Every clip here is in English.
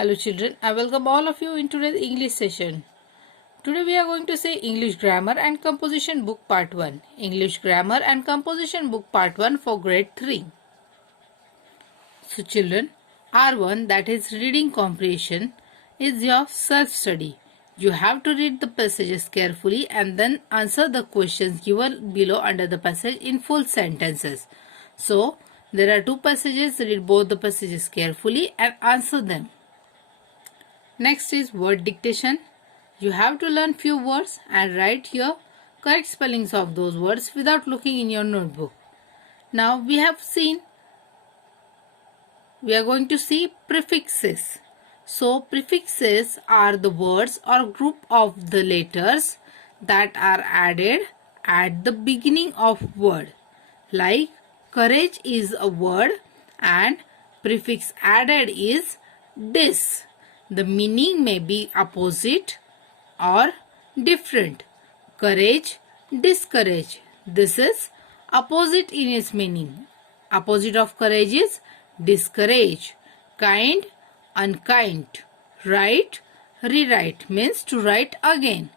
Hello children, I welcome all of you in today's English session. Today we are going to say English Grammar and Composition Book Part 1. English Grammar and Composition Book Part 1 for Grade 3. So children, R1, that is reading comprehension, is your self-study. You have to read the passages carefully and then answer the questions given below under the passage in full sentences. So, there are two passages, read both the passages carefully and answer them. Next is word dictation. You have to learn few words and write your correct spellings of those words without looking in your notebook. Now we are going to see prefixes. So prefixes are the words or group of the letters that are added at the beginning of word. Like courage is a word and prefix added is dis. The meaning may be opposite or different. Courage, discourage. This is opposite in its meaning. Opposite of courage is discourage. Kind, unkind. Write, rewrite means to write again.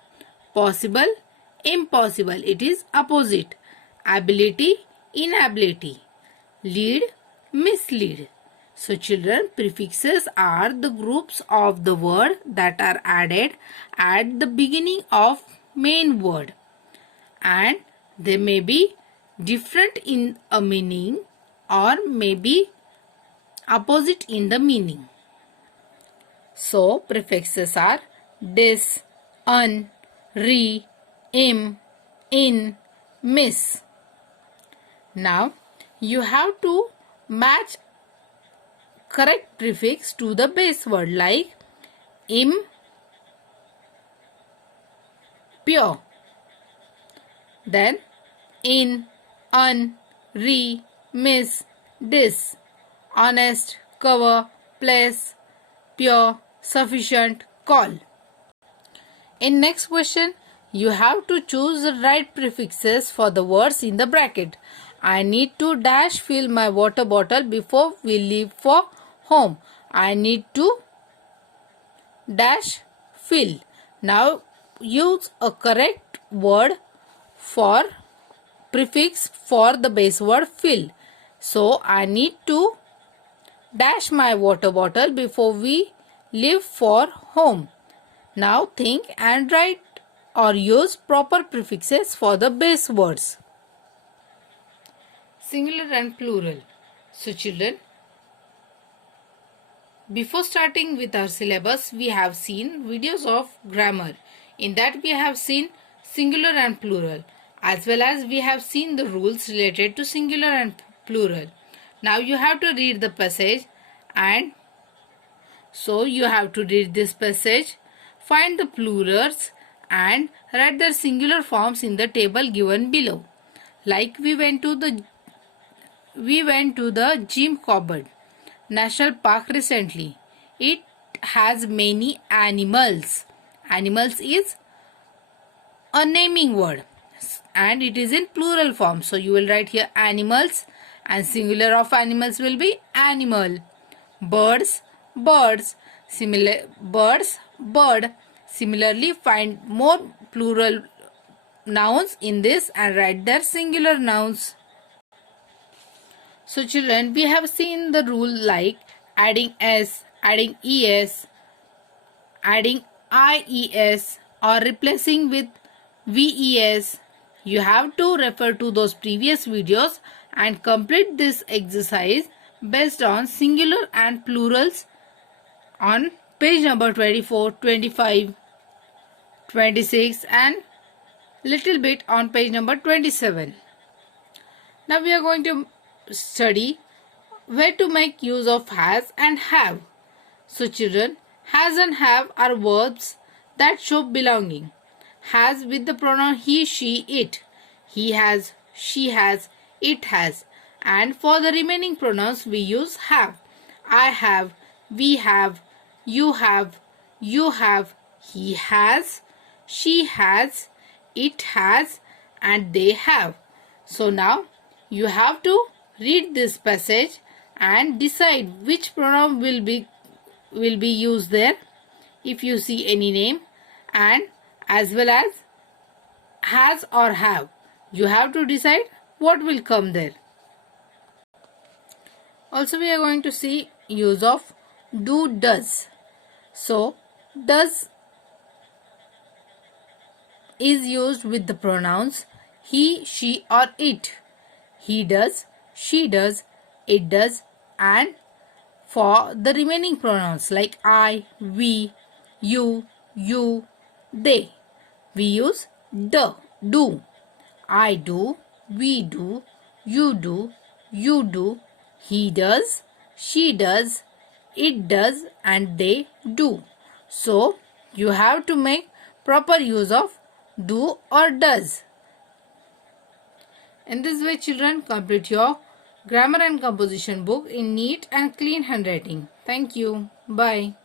Possible, impossible. It is opposite. Ability, inability. Lead, mislead. So children, prefixes are the groups of the word that are added at the beginning of main word, and they may be different in a meaning or may be opposite in the meaning. So prefixes are dis, un, re, im, in, miss. Now you have to match correct prefix to the base word like pure. Then in, un, re, miss, dis, honest, cover, place, pure, sufficient, call. In next question, you have to choose the right prefixes for the words in the bracket. I need to dash fill my water bottle before we leave for home. I need to dash fill. Now use a correct word for prefix for the base word fill. So I need to dash my water bottle before we leave for home. Now think and write or use proper prefixes for the base words. Singular and plural. So children, before starting with our syllabus, we have seen videos of grammar. In that we have seen singular and plural, as well as we have seen the rules related to singular and plural. Now you have to read the passage, and so you have to read this passage, find the plurals and write their singular forms in the table given below. Like we went to the Jim Corbett National Park recently. It has many animals. Animals is a naming word and it is in plural form. So you will write here animals and singular of animals will be animal. Birds, birds. Bird. Similarly, find more plural nouns in this and write their singular nouns. So children, we have seen the rule like adding s, adding es, adding ies or replacing with ves. You have to refer to those previous videos and complete this exercise based on singular and plurals on page number 24, 25, 26 and little bit on page number 27. Now we are going to study where to make use of has and have. So children, has and have are verbs that show belonging. Has with the pronoun he, she, it. He has, she has, it has. And for the remaining pronouns we use have. I have, we have, you have, he has, she has, it has and they have. So now you have to read this passage and decide which pronoun will will be used there if you see any name, and as well as has or have. You have to decide what will come there. Also, we are going to see use of do, does. So, does is used with the pronouns he, she or it. He does, she does, it does, and for the remaining pronouns like I, we, you, they, we use do. I do, we do, you do, he does, she does, it does, and they do. So, you have to make proper use of do or does. In this way, children, complete your grammar and composition book in neat and clean handwriting. Thank you. Bye.